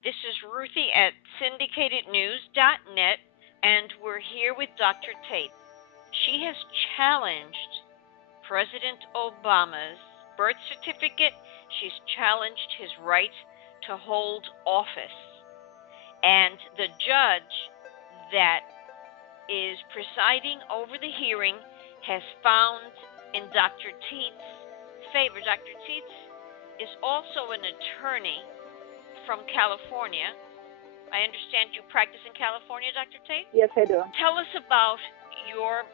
This is Ruthie at syndicatednews.net, and we're here with Dr. Taitz. She has challenged President Obama's birth certificate. She's challenged his right to hold office. And the judge that is presiding over the hearing has found in Dr. Taitz's favor. Dr. Taitz is also an attorney from California. I understand you practice in California, Dr. Taitz? Yes, I do. Tell us about your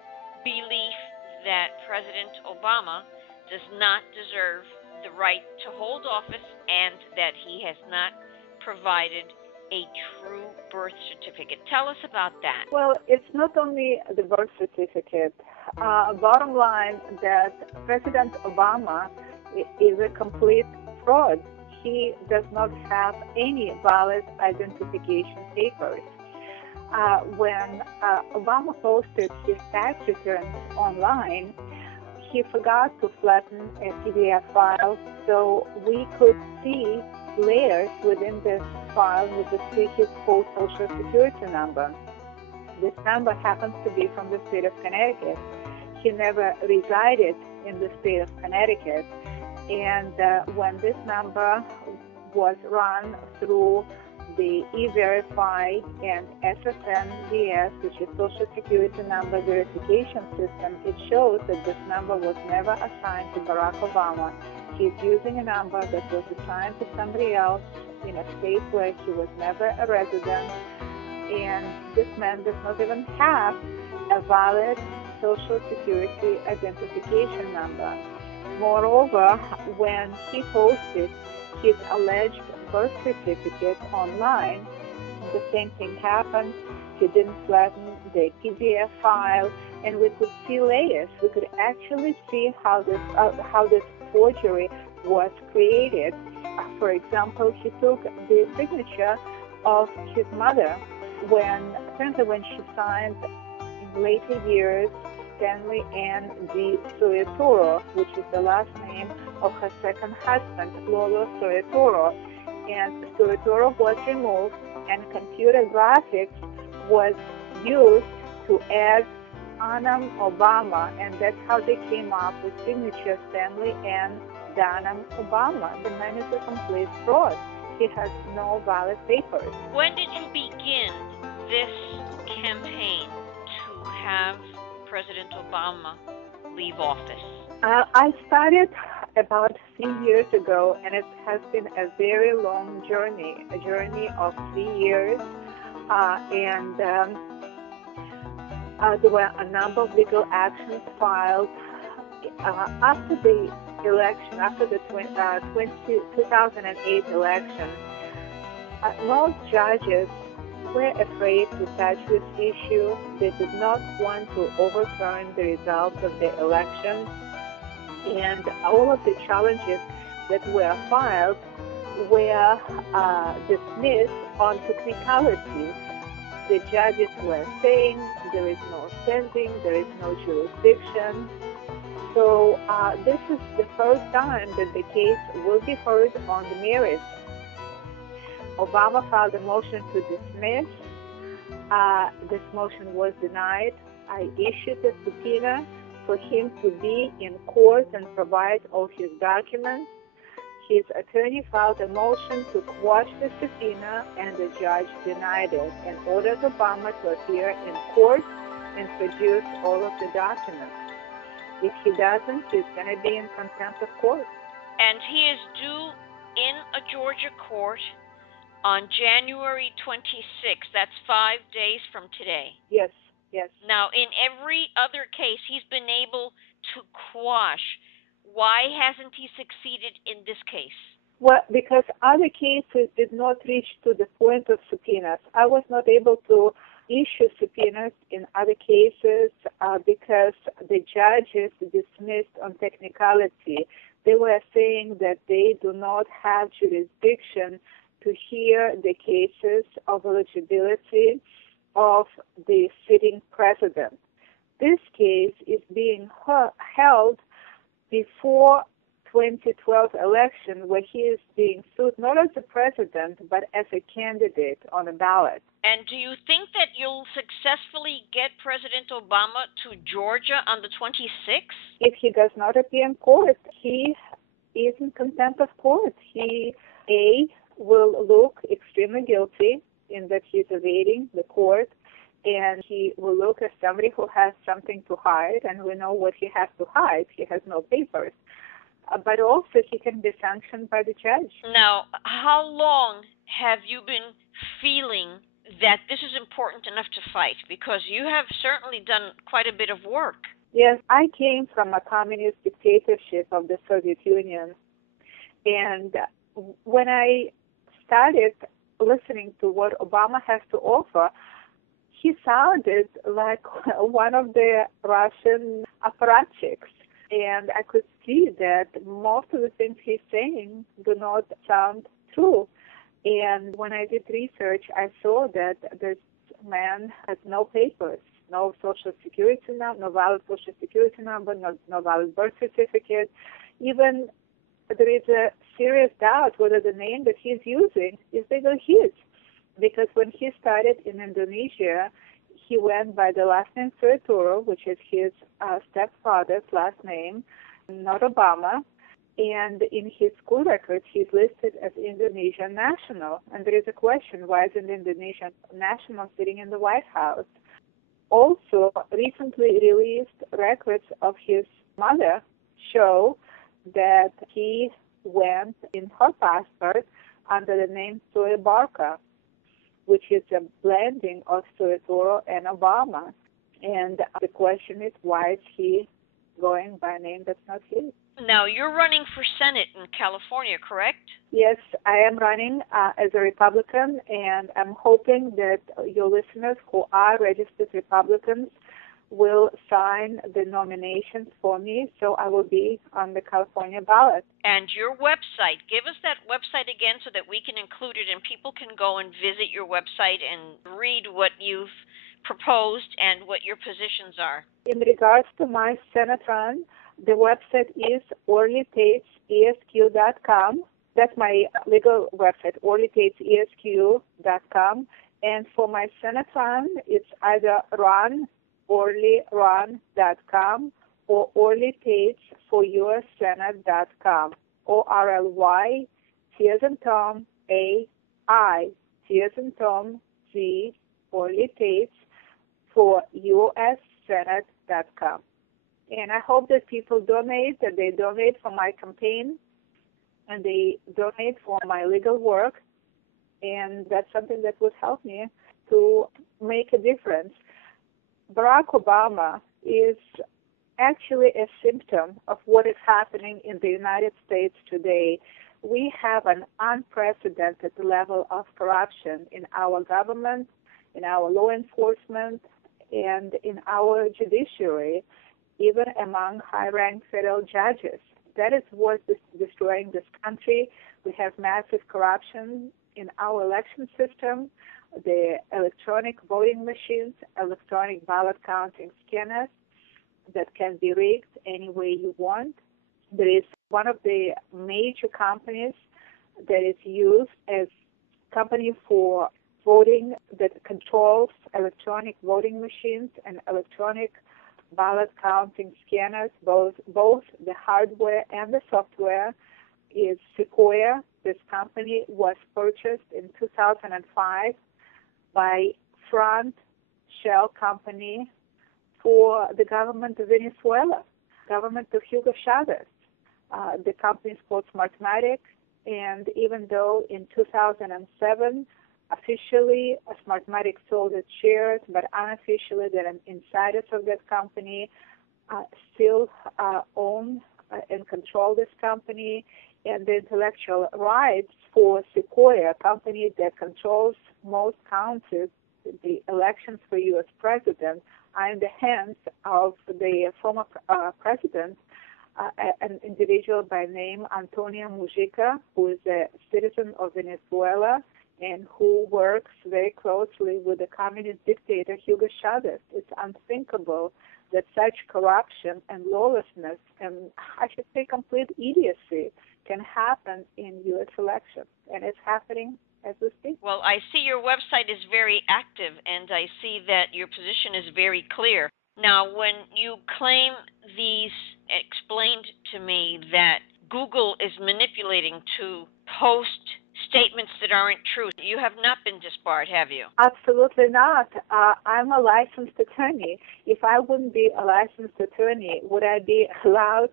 belief that President Obama does not deserve the right to hold office and that he has not provided a true birth certificate. Tell us about that. Well, it's not only the birth certificate. Bottom line that President Obama is a complete fraud. He does not have any valid identification papers. When Obama posted his tax returns online, he forgot to flatten a PDF file, so we could see layers within this file with his full Social Security number. This number happens to be from the state of Connecticut. He never resided in the state of Connecticut. And when this number was run through the E-Verify and SSNVS, which is Social Security Number Verification System, it shows that this number was never assigned to Barack Obama. He's using a number that was assigned to somebody else in a state where he was never a resident, and this man does not even have a valid Social Security identification number. Moreover, when he posted his alleged birth certificate online, the same thing happened. He didn't flatten the PDF file, and we could see layers. We could actually see how this forgery was created. For example, he took the signature of his mother apparently when she signed in later years Stanley Ann D. Soetoro, which is the last name of her second husband, Lolo Soetoro. And Soetoro was removed, and computer graphics was used to add Anam Obama, and that's how they came up with signature Stanley Ann Danam Obama. The man is a complete fraud. He has no valid papers. When did you begin this campaign to have President Obama leave office? I started about 3 years ago, and it has been a very long journey, a journey of 3 years, and there were a number of legal actions filed after the election, after the 2008 election. Most judges were afraid to touch this issue. They did not want to overturn the results of the election, and all of the challenges that were filed were dismissed on technicalities. The judges were saying there is no standing, there is no jurisdiction. So this is the first time that the case will be heard on the merits. Obama filed a motion to dismiss. This motion was denied. I issued a subpoena for him to be in court and provide all his documents. His attorney filed a motion to quash the subpoena, and the judge denied it and ordered Obama to appear in court and produce all of the documents. If he doesn't, he's going to be in contempt of court. And he is due in a Georgia court on January 26th. That's 5 days from today. Yes, yes. Now, in every other case, he's been able to quash. Why hasn't he succeeded in this case? Well, because other cases did not reach to the point of subpoenas. I was not able to issue subpoenas in other cases because the judges dismissed on technicality. They were saying that they do not have jurisdiction to hear the cases of eligibility of the sitting president. This case is being held before 2012 election where he is being sued not as a president but as a candidate on a ballot. And do you think that you'll successfully get President Obama to Georgia on the 26th? If he does not appear in court, he is in contempt of court. He, will look extremely guilty in that he's evading the court, and he will look as somebody who has something to hide, and we know what he has to hide. He has no papers. But also he can be sanctioned by the judge. Now, how long have you been feeling that this is important enough to fight? Because you have certainly done quite a bit of work. Yes, I came from a communist dictatorship of the Soviet Union, and when I started listening to what Obama has to offer, he sounded like one of the Russian apparatchiks. And I could see that most of the things he's saying do not sound true. And when I did research, I saw that this man has no papers, no social security number, no valid social security number, no valid birth certificate. Even there is a serious doubt whether the name that he's using is legal his. Because when he started in Indonesia, he went by the last name Suetoro, which is his stepfather's last name, not Obama. And in his school records, he's listed as Indonesian national. And there is a question, why is an Indonesian national sitting in the White House? Also, recently released records of his mother show that he went in her passport under the name Soe Barca, which is a blending of Suetoro and Obama. And the question is, why is he going by a name that's not his? Now, you're running for Senate in California, correct? Yes, I am running as a Republican, and I'm hoping that your listeners who are registered Republicans will sign the nominations for me, so I will be on the California ballot. And your website, give us that website again so that we can include it and people can go and visit your website and read what you've proposed and what your positions are. In regards to my Senate run, the website is orlytaitzesq.com. That's my legal website, orlytaitzesq.com. And for my Senate run, it's either orlyrun.com or orlytaitz4ussenate.com. ORLY, T as in Tom, A-I, T as in Tom, Z, Orly Taitz for USSenate.com. And I hope that people donate, that they donate for my campaign, and they donate for my legal work, and that's something that would help me to make a difference. Barack Obama is actually a symptom of what is happening in the United States today. We have an unprecedented level of corruption in our government, in our law enforcement, and in our judiciary, even among high-ranked federal judges. That is what is destroying this country. We have massive corruption in our election system, the electronic voting machines, electronic ballot counting scanners that can be rigged any way you want. There is one of the major companies that is used as company for voting that controls electronic voting machines and electronic ballot counting scanners, both the hardware and the software, is Sequoia. This company was purchased in 2005 by Front Shell Company for the government of Venezuela, government of Hugo Chavez. The company is called Smartmatic, and even though in 2007, officially Smartmatic sold its shares, but unofficially the insiders of that company still own and control this company, and the intellectual rights for Sequoia, a company that controls most counties, the elections for U.S. president, are in the hands of the former president, an individual by name Antonio Mujica, who is a citizen of Venezuela and who works very closely with the communist dictator Hugo Chavez. It's unthinkable that such corruption and lawlessness and, I should say, complete idiocy can happen in U.S. elections, and it's happening as we speak. Well, I see your website is very active, and I see that your position is very clear. Now, when you claim these, explained to me that Google is manipulating to post statements that aren't true. You have not been disbarred, have you? Absolutely not. I'm a licensed attorney. If I wouldn't be a licensed attorney, would I be allowed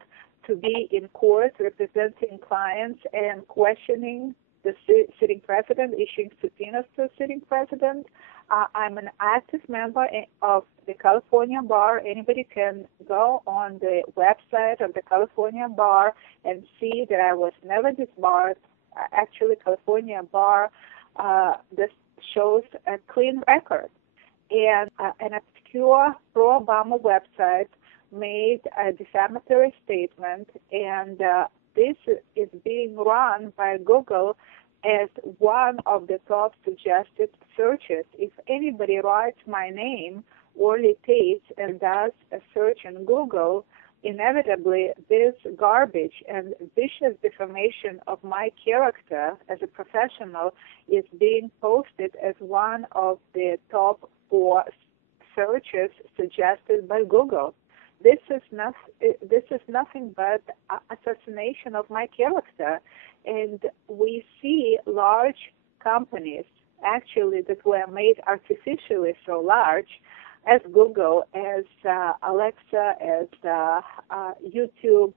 to be in court representing clients and questioning the sitting president, issuing subpoenas to the sitting president? I'm an active member of the California Bar. Anybody can go on the website of the California Bar and see that I was never disbarred. Actually, California Bar this shows a clean record. And an obscure pro-Obama website made a defamatory statement, and this is being run by Google as one of the top suggested searches. If anybody writes my name, Orly Taitz, and does a search in Google, inevitably this garbage and vicious defamation of my character as a professional is being posted as one of the top 4 searches suggested by Google. This is nothing but assassination of my character. And we see large companies, actually, that were made artificially so large, as Google, as Alexa, as YouTube,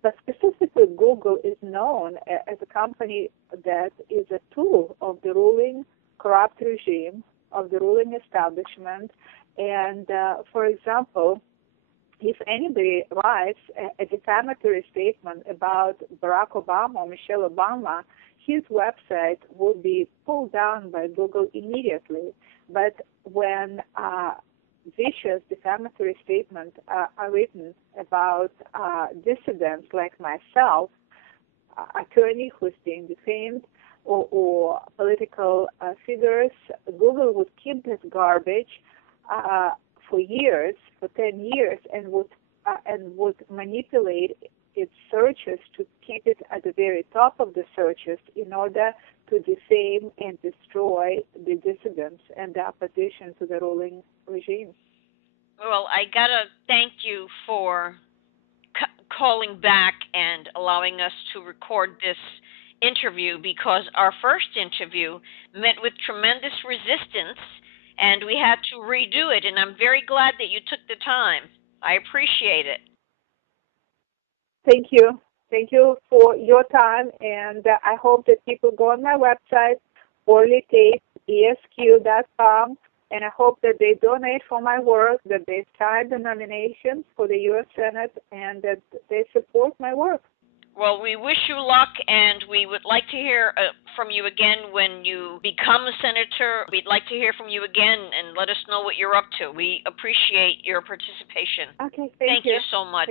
but specifically Google is known as a company that is a tool of the ruling corrupt regime, of the ruling establishment. And, for example, if anybody writes a defamatory statement about Barack Obama or Michelle Obama, his website will be pulled down by Google immediately. But when vicious defamatory statements are written about dissidents like myself, attorney who's being defamed, or political figures, Google would keep this garbage for years, for 10 years, and would manipulate its searches to keep it at the very top of the searches in order to defame and destroy the dissidents and the opposition to the ruling regime. Well, I gotta thank you for calling back and allowing us to record this interview, because our first interview met with tremendous resistance and we had to redo it, and I'm very glad that you took the time. I appreciate it. Thank you. Thank you for your time, and I hope that people go on my website, orlytaitz.com, and I hope that they donate for my work, that they sign the nominations for the U.S. Senate, and that they support my work. Well, we wish you luck, and we would like to hear from you again when you become a senator. We'd like to hear from you again and let us know what you're up to. We appreciate your participation. Okay, thank you so much.